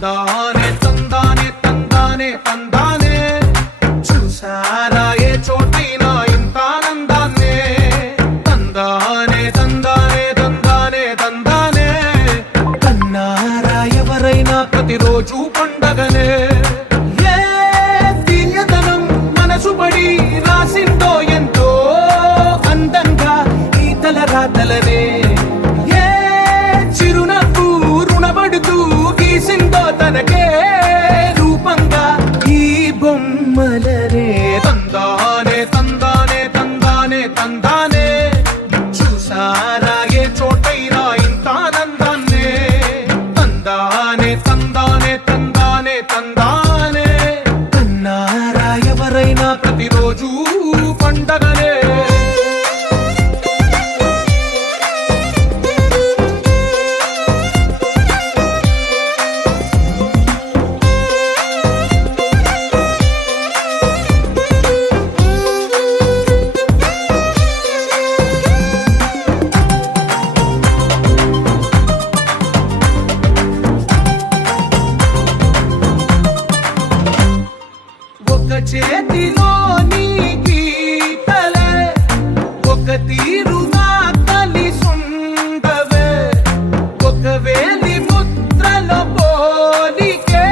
తందానే తందానే తందానే తందానే చూసారా ఏ చోటైనా ఇంత ఆనందాన్నే తందానే తందానే తందానే తందానే కన్నారా ఎవరైనా ప్రతిరోజు పండగనే ఏ తీయదనం మనసు పడి రాసిందో ఎంతో అందంగా ఈ తల రాతలనే తనకే రూపంగా ఈ బొమ్మలనే తందానే తందానే తందానే తందానే చూసారా ఏ చోటైనా ఇంత ఆనందాన్నే తందానే తందానే తందానే తందానే కన్నారా ఎవరైనా ప్రతిరోజు పండగనే చేతిలో నీ గీతలే ఒక తీరుగా కలిసుండవే ఒక వేలి ముద్రలో పోలికే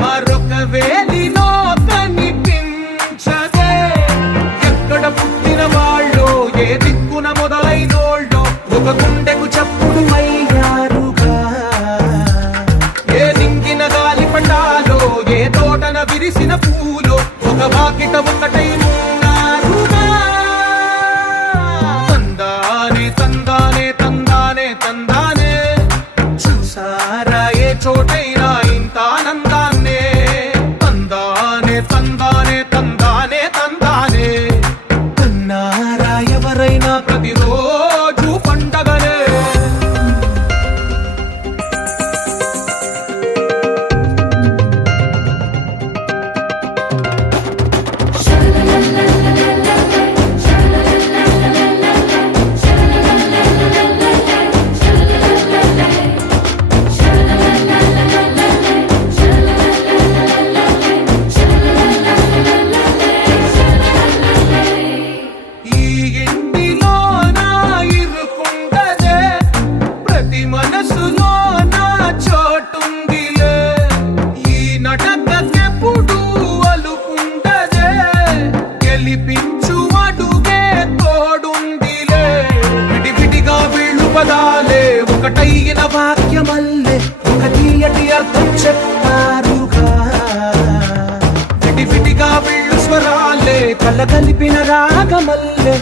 మరొక వేలిలో కనిపించదే ఎక్కడ పుట్టిన వాళ్ళో ఏ దిక్కున మొదలైనోళ్ళో ఒక గుండెకు చప్పుడు అయ్యారుగా ఏ నింగిన గాలి పండాలో ఏ తోటన విరిసిన పూలో ఒక వాకిట ఒకటై ఉన్నారుగా తందానే తందానే తందానే తందానే చూసారా ఏ చోటైనా ఇంత ఆనందాన్నే తందానే తందానే తందానే తందానే కన్నారా ఎవరైనా ప్రతిరోజు పండగనే మనసులో నా చోటుందిలే ఈ నటకెప్పుడు అలుకుంటదే గెలిపించు అడుగే తోడుందిలే విడివిడిగా వీళ్ళు పదాలే ఒకటైన వాక్యమల్లే ఒక తీయటి అర్థం చెప్పారుగా విడివిడిగా వీళ్ళు స్వరాలే కలగలిపిన రాగమల్లే